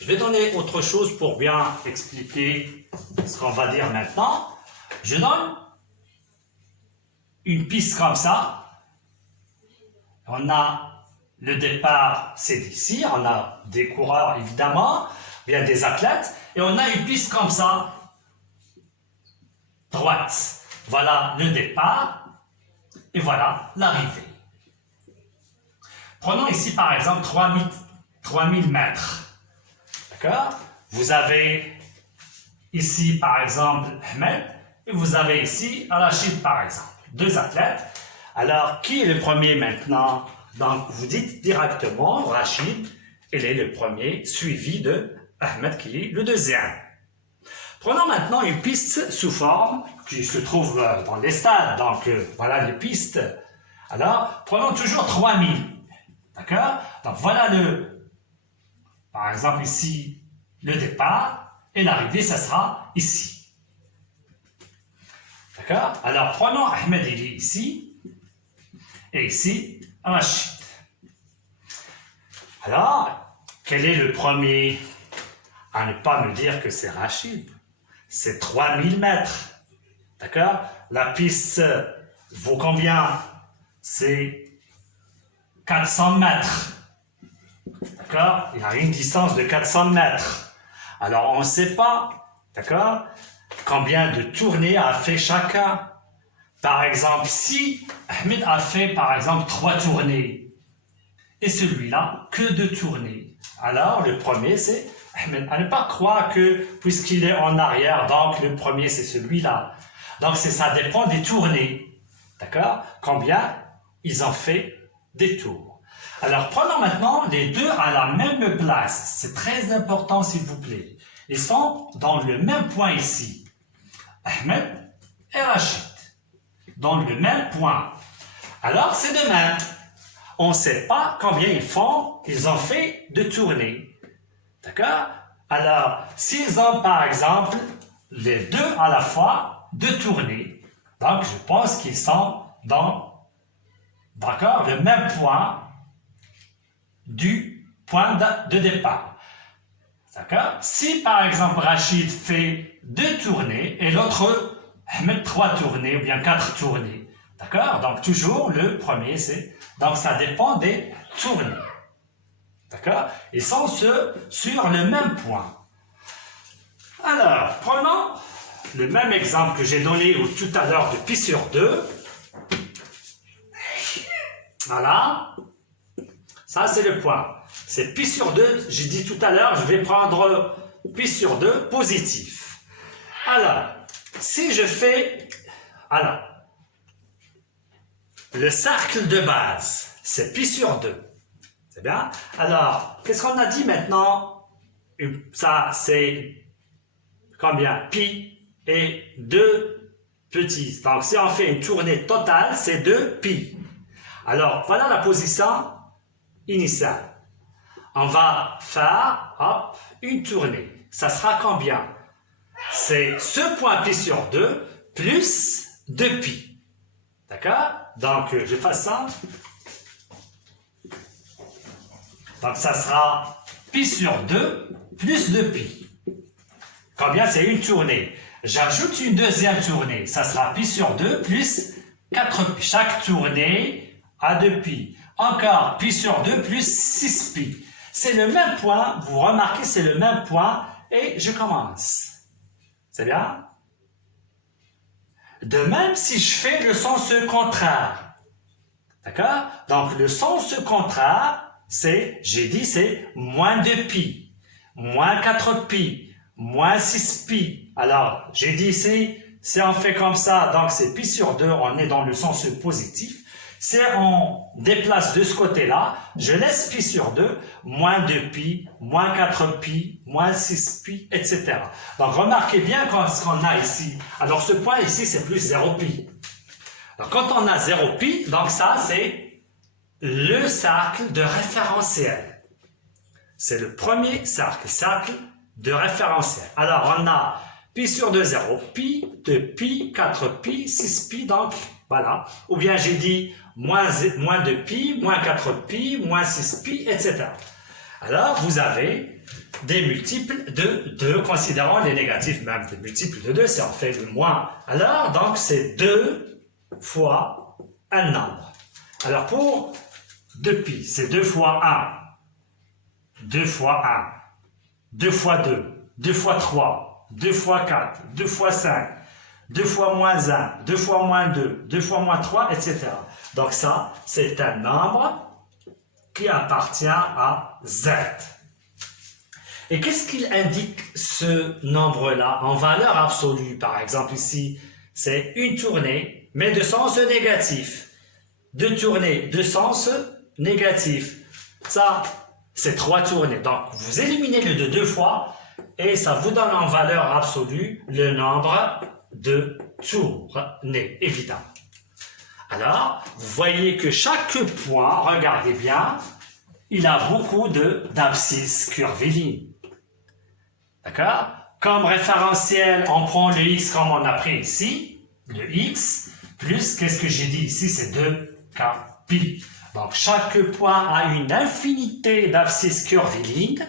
Je vais donner autre chose pour bien expliquer ce qu'on va dire maintenant. Je donne une piste comme ça. On a le départ, c'est d'ici. On a des coureurs, évidemment, bien des athlètes. Et on a une piste comme ça, droite. Voilà le départ et voilà l'arrivée. Prenons ici, par exemple, 3000 mètres. D'accord? Vous avez ici, par exemple, Ahmed, et vous avez ici Rachid, par exemple. Deux athlètes. Alors, qui est le premier maintenant? Donc, vous dites directement, Rachid, il est le premier, suivi de Ahmed, qui est le deuxième. Prenons maintenant une piste sous forme qui se trouve dans les stades. Donc, voilà les pistes. Alors, prenons toujours 3000. D'accord? Donc, voilà par exemple, ici, le départ. Et l'arrivée, ça sera ici. D'accord? Alors, prenons Ahmed, il est ici. Et ici, Rachid. Alors, quel est le premier à ne pas me dire que c'est Rachid? C'est 3000 mètres. D'accord? La piste vaut combien? C'est 400 mètres. D'accord? Il y a une distance de 400 mètres. Alors, on ne sait pas, d'accord, combien de tournées a fait chacun. Par exemple, si Ahmed a fait, par exemple, 3 tournées, et celui-là, que 2 tournées, alors le premier, c'est Ahmed. À ne pas croire que, puisqu'il est en arrière, donc le premier, c'est celui-là. Donc, ça dépend des tournées. D'accord? Combien ils ont fait des tours. Alors, prenons maintenant les deux à la même place. C'est très important, s'il vous plaît. Ils sont dans le même point ici. Ahmed et Rachid. Dans le même point. Alors, c'est de même. On ne sait pas combien ils ont fait de tournées. D'accord? Alors, s'ils ont, par exemple, les deux à la fois, 2 tournées, donc je pense qu'ils sont dans, d'accord, le même point du point de départ. D'accord? Si, par exemple, Rachid fait 2 tournées et l'autre met 3 tournées ou bien 4 tournées. D'accord? Donc, toujours, le premier, c'est... Donc, ça dépend des tournées. D'accord? Ils sont sur le même point. Alors, prenons le même exemple que j'ai donné tout à l'heure de pi sur 2. Voilà. Ça, c'est le point. C'est pi sur 2. J'ai dit tout à l'heure, je vais prendre pi sur 2 positif. Alors, si je fais... Alors, le cercle de base, c'est pi sur 2. C'est bien? Alors, qu'est-ce qu'on a dit maintenant? Ça, c'est combien? Pi et 2 petits. Donc, si on fait une tournée totale, c'est 2 pi. Alors, voilà la position initiale. On va faire, hop, une tournée. Ça sera combien? C'est ce point pi sur 2 plus 2 pi. D'accord? Donc, je fais ça. Donc, ça sera pi sur 2 plus 2 pi. Combien? C'est une tournée. J'ajoute une deuxième tournée. Ça sera pi sur 2 plus 4 pi. Chaque tournée a 2 pi. Encore pi sur 2 plus 6 pi. C'est le même point. Vous remarquez, c'est le même point. Et je commence. C'est bien? De même, si je fais le sens contraire. D'accord? Donc, le sens contraire, c'est, j'ai dit, c'est moins 2 pi, moins 4 pi, moins 6 pi. Alors, j'ai dit ici, si on fait comme ça, donc c'est pi sur 2, on est dans le sens positif. Si on déplace de ce côté-là, je laisse pi sur 2, moins 2 pi, moins 4 pi, moins 6 pi, etc. Donc, remarquez bien ce qu'on a ici. Alors, ce point ici, c'est plus 0 pi. Alors, quand on a 0 pi, donc ça, c'est le cercle de référentiel. C'est le premier cercle de référentiel. Alors, on a pi sur 2, 0 pi, 2 pi, 4 pi, 6 pi, donc voilà. Ou bien j'ai dit moins 2 pi, moins 4 pi, moins 6 pi, etc. Alors, vous avez des multiples de 2, considérant les négatifs, même des multiples de 2, si on fait le moins. Alors, donc, c'est 2 fois un nombre. Alors, pour 2 pi, c'est 2 fois 1. 2 fois 1, 2 fois 2, 2 fois 3, 2 fois 4, 2 fois 5, 2 fois moins 1, 2 fois moins 2, 2 fois moins 3, etc. Donc ça, c'est un nombre qui appartient à Z. Et qu'est-ce qu'il indique ce nombre-là en valeur absolue? Par exemple ici, c'est une tournée, mais de sens négatif. Deux tournées de sens négatif. Ça, c'est 3 tournées. Donc, vous éliminez le de 2 fois et ça vous donne en valeur absolue le nombre de tournées, évidemment. Alors, vous voyez que chaque point, regardez bien, il a beaucoup d'abscisses curvilignes. D'accord? Comme référentiel, on prend le x comme on a pris ici, le x, plus, qu'est-ce que j'ai dit ici, c'est 2k pi. Donc, chaque point a une infinité d'abscisses curvilignes,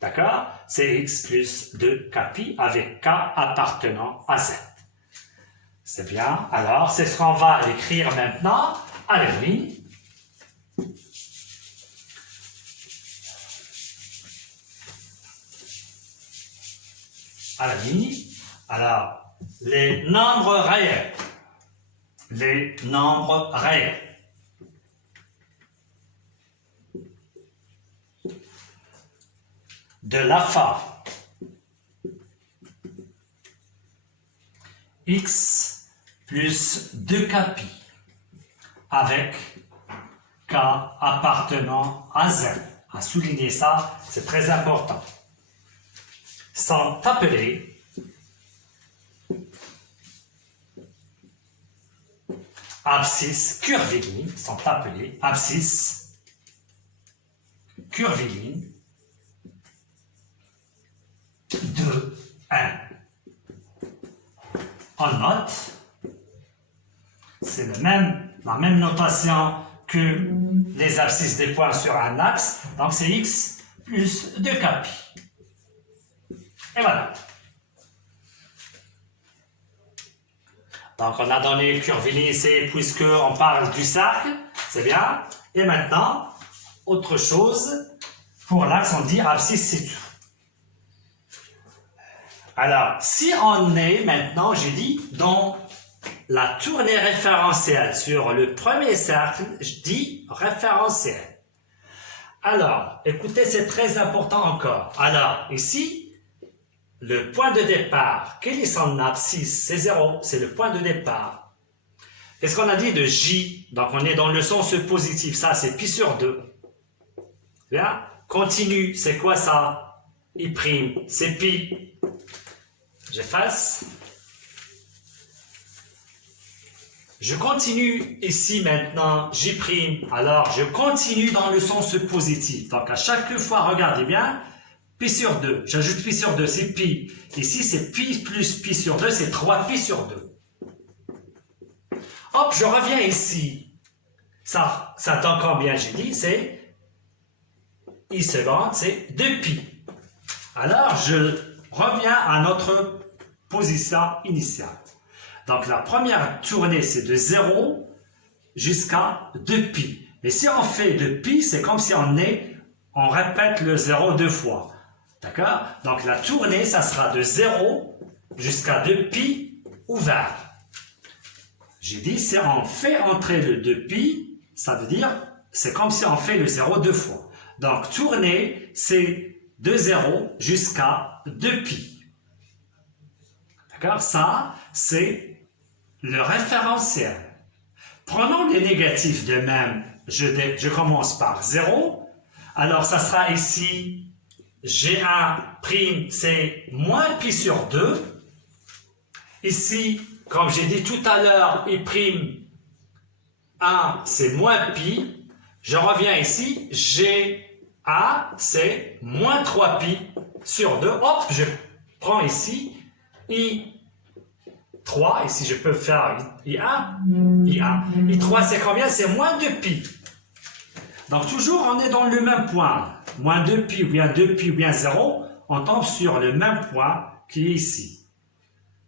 d'accord? C'est x plus 2k pi avec k appartenant à z. C'est bien. Alors, c'est ce qu'on va écrire maintenant à la ligne. À la ligne. Alors, les nombres réels. Les nombres réels. De l'alpha x plus 2k pi avec k appartenant à z. À souligner ça, c'est très important. Sont appelés abscisses curvilignes, sont appelés abscisses curvilignes de 1. On note, c'est la même notation que les abscisses des points sur un axe, donc c'est x plus 2k pi. Et voilà. Donc on a donné curviligne ici puisque on parle du cercle, c'est bien. Et maintenant, autre chose, pour l'axe on dit abscisse situ. Alors, si on est maintenant, j'ai dit, dans la tournée référentielle sur le premier cercle, je dis référentiel. Alors, écoutez, c'est très important encore. Alors, ici, le point de départ, quel est son abscisse? C'est 0, c'est le point de départ. Qu'est-ce qu'on a dit de J? Donc, on est dans le sens positif. Ça, c'est pi sur 2. Bien. Continue, c'est quoi ça? I', c'est pi. J'efface. Je continue ici maintenant, J'. Alors, je continue dans le sens positif. Donc, à chaque fois, regardez bien, pi sur 2. J'ajoute pi sur 2, c'est pi. Ici, c'est pi plus pi sur 2, c'est 3 pi sur 2. Hop, je reviens ici. Ça donne combien j'ai dit? C'est I seconde, c'est 2 pi. Alors, je reviens à notre position initiale. Donc, la première tournée, c'est de 0 jusqu'à 2 pi. Mais si on fait 2 pi, c'est comme si on répète le 0 2 fois. D'accord? Donc, la tournée, ça sera de 0 jusqu'à 2 pi ouvert. J'ai dit, si on fait entrer le 2 pi, ça veut dire, c'est comme si on fait le 0 2 fois. Donc, tournée, c'est de 0 jusqu'à 2 pi. D'accord? Ça, c'est le référentiel. Prenons les négatifs de même. Je commence par 0. Alors, ça sera ici G1', c'est moins pi sur 2. Ici, comme j'ai dit tout à l'heure, I'1, c'est moins pi. Je reviens ici, G', c'est moins 3 pi sur 2. Hop, je prends ici I3. Ici, je peux faire I1. I3, c'est combien? C'est moins 2 pi. Donc, toujours, on est dans le même point. Moins 2 pi ou bien 2 pi ou bien 0, on tombe sur le même point qui est ici.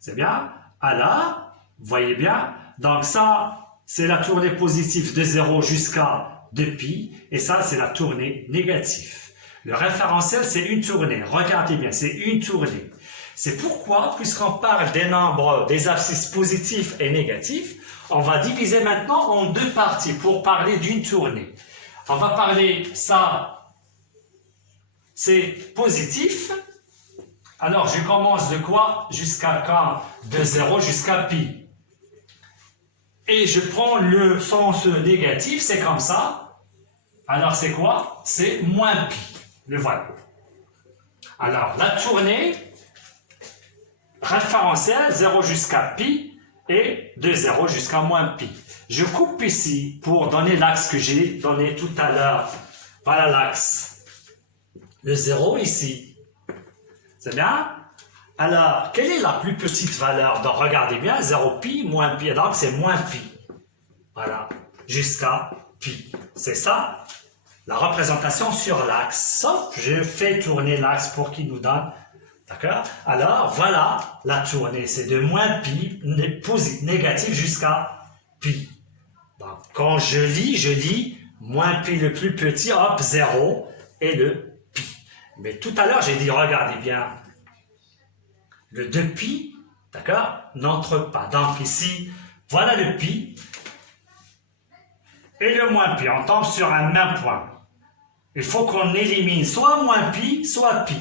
C'est bien? Alors, vous voyez bien? Donc, ça, c'est la tournée positive de 0 jusqu'à 2 pi. Et ça, c'est la tournée négative. Le référentiel, c'est une tournée. Regardez bien, c'est une tournée. C'est pourquoi, puisqu'on parle des nombres, des abscisses positifs et négatifs, on va diviser maintenant en deux parties pour parler d'une tournée. On va parler, ça, c'est positif. Alors, je commence de quoi? Jusqu'à quand? De 0 jusqu'à pi. Et je prends le sens négatif, c'est comme ça. Alors, c'est quoi? C'est moins pi. Le voilà. Alors, la tournée référentielle, 0 jusqu'à pi et de 0 jusqu'à moins pi. Je coupe ici pour donner l'axe que j'ai donné tout à l'heure. Voilà l'axe. Le 0 ici. C'est bien? Alors, quelle est la plus petite valeur? Donc, regardez bien, 0 pi, moins pi. Donc, c'est moins pi. Voilà. Jusqu'à pi. C'est ça, la représentation sur l'axe. Sauf, je fais tourner l'axe pour qu'il nous donne. D'accord? Alors, voilà la tournée. C'est de moins pi, négatif jusqu'à pi. Donc, quand je lis moins pi le plus petit, hop, 0 et le pi. Mais tout à l'heure, j'ai dit, regardez bien, le 2 pi, d'accord, n'entre pas. Donc ici, voilà le pi et le moins pi. On tombe sur un même point. Il faut qu'on élimine soit moins pi, soit pi.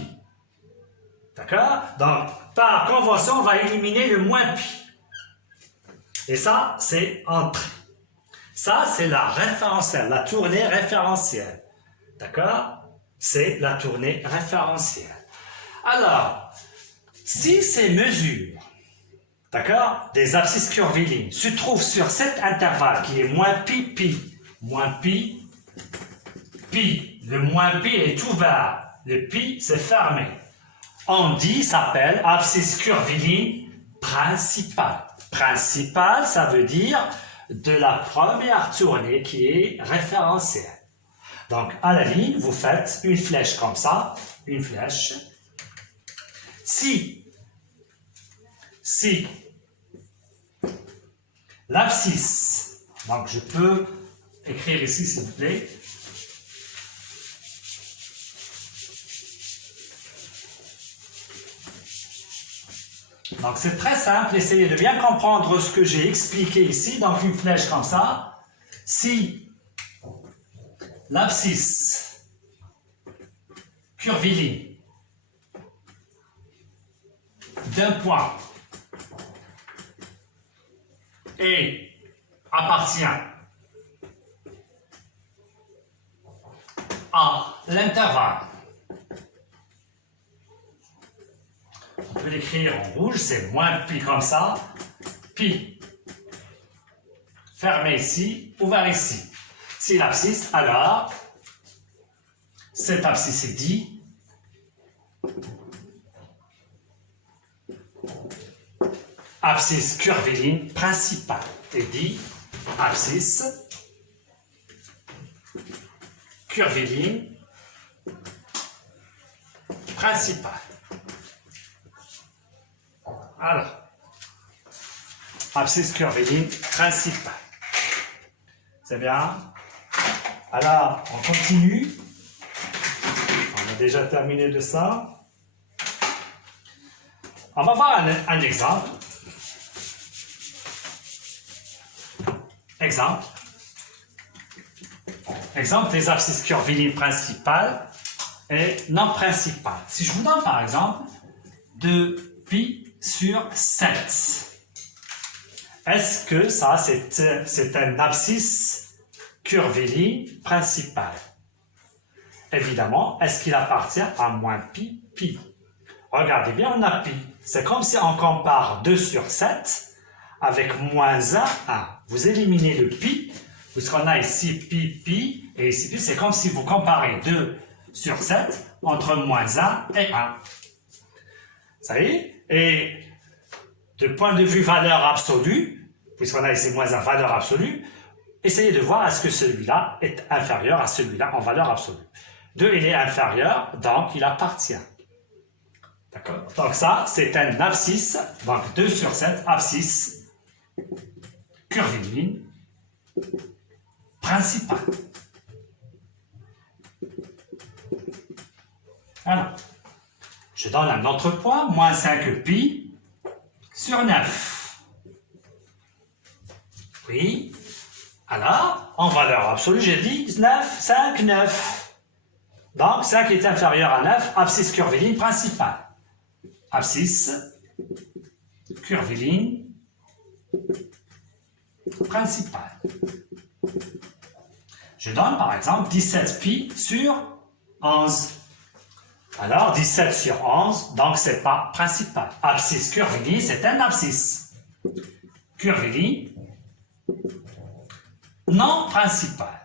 D'accord? Donc, par convention, on va éliminer le moins pi. Et ça, c'est entrée. Ça, c'est la référentielle, la tournée référentielle. D'accord? C'est la tournée référentielle. Alors, si ces mesures, d'accord, des abscisses curvilignes se trouvent sur cet intervalle qui est moins pi, pi, moins pi, pi, le moins pi est ouvert, le pi c'est fermé. On dit, s'appelle abscisse curviligne principale. Principale, ça veut dire de la première tournée qui est référentielle. Donc, à la ligne, vous faites une flèche comme ça, une flèche. Si l'abscisse, donc je peux écrire ici s'il vous plaît, donc c'est très simple, essayez de bien comprendre ce que j'ai expliqué ici, donc une flèche comme ça, si l'abscisse curviligne d'un point et appartient à l'intervalle. On peut l'écrire en rouge, c'est moins pi comme ça, pi fermé ici, ouvert ici. Si l'abscisse, alors cette abscisse est dit abscisse curviligne principale et dit abscisse curviligne principale. Alors, abscisse curviligne principale. C'est bien. Alors, on continue. On a déjà terminé de ça. On va voir un exemple. Exemple des abscisses curvilignes principales et non principales. Si je vous donne par exemple 2 pi sur 7. Est-ce que ça, c'est un abscisse curviligne principal? Évidemment, est-ce qu'il appartient à moins pi, pi? Regardez bien, on a pi. C'est comme si on compare 2 sur 7 avec moins 1, 1. Vous éliminez le pi, puisqu'on a ici pi, pi, et ici pi. C'est comme si vous comparez 2 sur 7 entre moins 1 et 1. Ça y est? Et de point de vue valeur absolue, puisqu'on a ici moins 1 valeur absolue, essayez de voir est-ce que celui-là est inférieur à celui-là en valeur absolue. 2, il est inférieur, donc il appartient. D'accord? Donc ça, c'est un abscisse, donc 2 sur 7, abscisse curviligne principal. Alors, je donne un autre point, moins 5 pi sur 9. Oui. Alors, en valeur absolue, j'ai dit 9, 5, 9. Donc, 5 est inférieur à 9, abscisse curviligne principale. Abscisse curviligne principale. Je donne par exemple 17 pi sur 11. Alors 17 sur 11, donc c'est pas principal. Abscisse curviligne, c'est un abscisse curviligne non principal.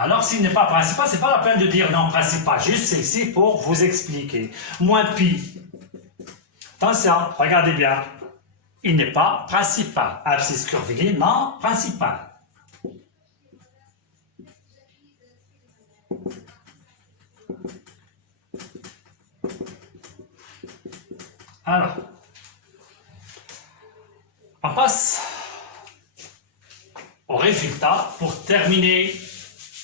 Alors, s'il n'est pas principal, ce n'est pas la peine de dire non principal. Juste, c'est ici pour vous expliquer. Moins pi. Attention, regardez bien. Il n'est pas principal. Abscisse curviligne, non principal. Alors, on passe au résultat pour terminer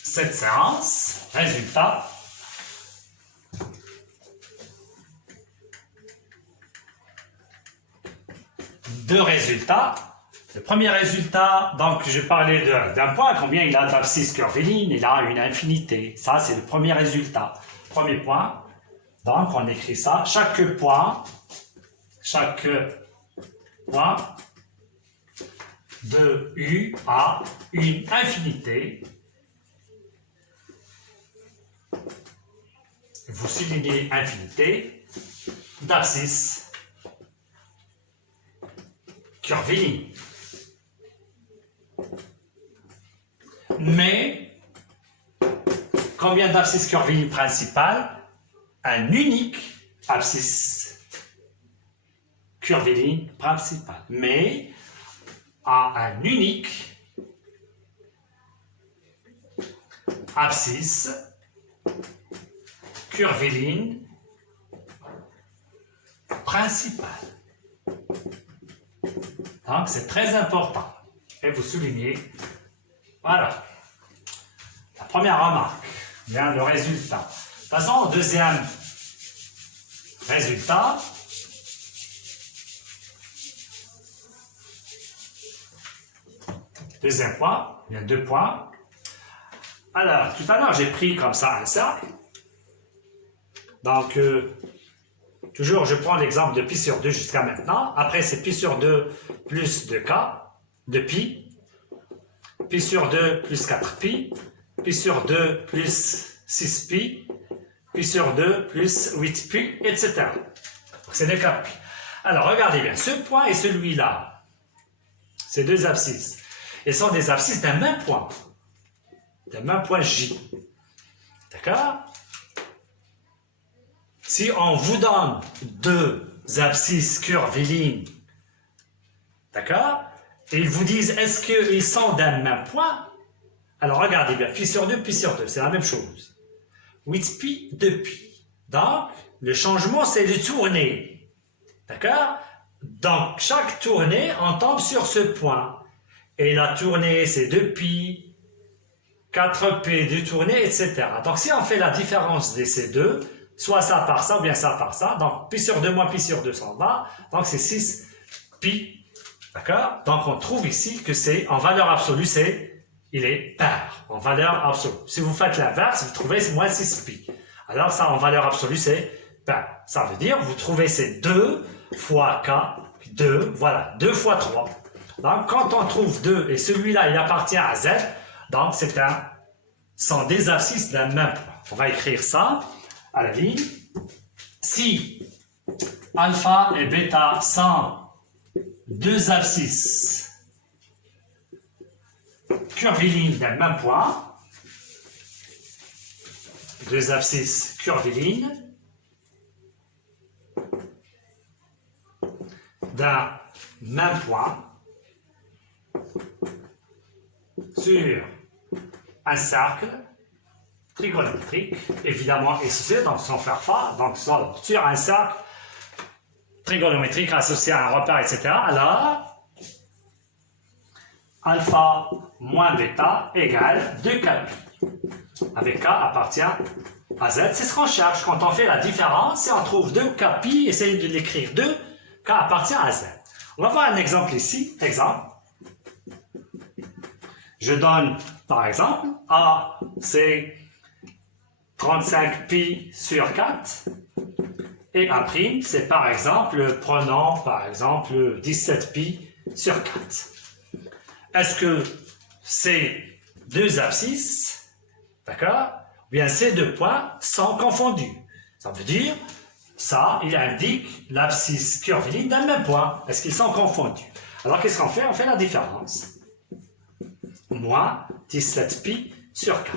cette séance. Résultat. Deux résultats. Le premier résultat, donc je parlais d'un point, combien il a d'abscisse curviligne, il a une infinité. Ça, c'est le premier résultat. Premier point. Donc, on écrit ça. Chaque point de U a une infinité. Vous soulignez infinité d'abscisse curviligne. Mais, combien d'abscisses curviligne principales? Un unique abscisse curviligne principale. Mais, à un unique abscisse curviligne principale. Donc, c'est très important. Et vous soulignez, voilà. La première remarque, bien le résultat. Passons au deuxième résultat. Deuxième point, il y a 2 points. Alors, tout à l'heure, j'ai pris comme ça un cercle. Donc, toujours, je prends l'exemple de pi sur 2 jusqu'à maintenant. Après, c'est pi sur 2 plus 2k de pi. Pi sur 2 plus 4 pi. Pi sur 2 plus 6 pi. Pi sur 2 plus 8 pi, etc. C'est des 4 pi. Alors, regardez bien. Ce point et celui-là, ces deux abscisses, ils sont des abscisses d'un même point. D'un même point J. D'accord? Si on vous donne 2 abscisses curvilignes, d'accord? Et ils vous disent, est-ce qu'ils sont d'un même point? Alors regardez bien, pi sur 2, c'est la même chose. 8 pi, 2 pi. Donc, le changement, c'est de tourner. D'accord? Donc, chaque tournée, on tombe sur ce point. Et la tournée, c'est 2 pi, 4 pi de tournée, etc. Donc, si on fait la différence de ces deux, soit ça par ça, ou bien ça par ça, donc pi sur 2 moins pi sur 2 s'en va, donc c'est 6 pi, d'accord? Donc, on trouve ici que c'est, en valeur absolue, il est pair, en valeur absolue. Si vous faites l'inverse, vous trouvez moins 6 pi. Alors, ça, en valeur absolue, c'est Ben, ça veut dire, vous trouvez ces 2 fois k, 2, voilà, 2 fois 3. Donc, quand on trouve 2 et celui-là, il appartient à z, donc sont des abscisses d'un même point. On va écrire ça à la ligne. Si alpha et bêta sont deux abscisses curvilignes d'un même point, deux abscisses curvilignes d'un même point sur un cercle trigonométrique, évidemment associé, donc sans faire fa, donc sur un cercle trigonométrique associé à un repère, etc. Alors, alpha moins bêta égale 2k pi. Avec k appartient à z. C'est ce qu'on cherche quand on fait la différence. Si on trouve 2k pi, essayez de l'écrire. 2k appartient à z. On va voir un exemple ici. Exemple. Je donne, par exemple, A, c'est 35 pi sur 4. Et A', c'est par exemple, prenons par exemple 17 pi sur 4. Est-ce que ces deux abscisses, d'accord, ou bien ces deux points sont confondus? Ça veut dire, ça, il indique l'abscisse curviligne d'un même point. Est-ce qu'ils sont confondus? Alors qu'est-ce qu'on fait? On fait la différence. Moins 17 pi sur 4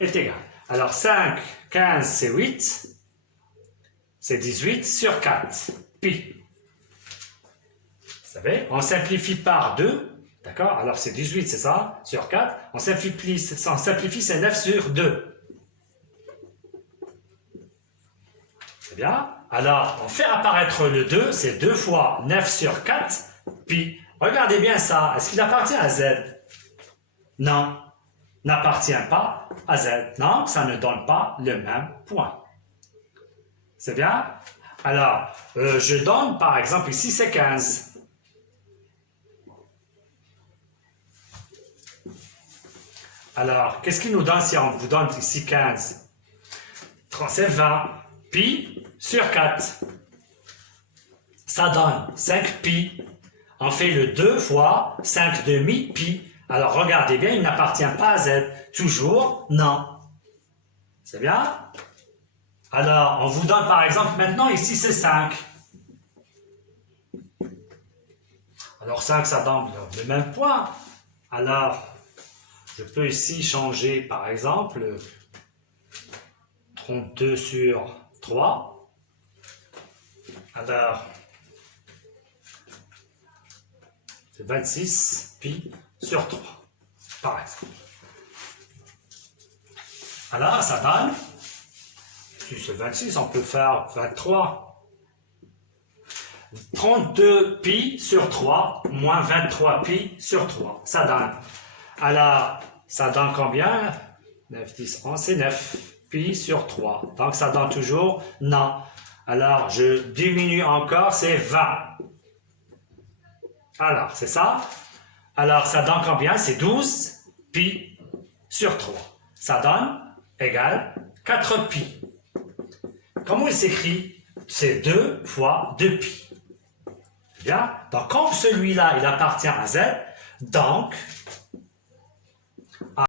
est égal. Alors 5, 15, c'est 8. C'est 18 sur 4 pi. Vous savez, on simplifie par 2. D'accord? Alors c'est 18, c'est ça, sur 4. On simplifie, c'est 9 sur 2. C'est bien? Alors, on fait apparaître le 2, c'est 2 fois 9 sur 4 pi. Regardez bien ça. Est-ce qu'il appartient à z? Non, n'appartient pas à z. Non, ça ne donne pas le même point. C'est bien? Alors, je donne, par exemple, ici, c'est 15. Alors, qu'est-ce qu'il nous donne si on vous donne ici 15? C'est 20 pi sur 4. Ça donne 5 pi. On fait le 2 fois 5 demi pi. Alors, regardez bien, il n'appartient pas à z. Toujours, non. C'est bien? Alors, on vous donne par exemple, maintenant, ici, c'est 5. Alors, 5, ça donne le même point. Alors, je peux ici changer, par exemple, 32 sur 3. Alors, c'est 26 pi sur 3, par exemple. Alors, ça donne, si c'est 26, on peut faire 23. 32 pi sur 3 moins 23 pi sur 3. Ça donne. Alors, ça donne combien? 9, 10, 11, c'est 9 pi sur 3. Donc, ça donne toujours non. Alors, je diminue encore, c'est 20. Alors, c'est ça. Alors, ça donne combien? C'est 12 pi sur 3. Ça donne égale 4 pi. Comment il s'écrit? C'est 2 fois 2 pi. Bien? Donc, comme celui-là, il appartient à z, donc,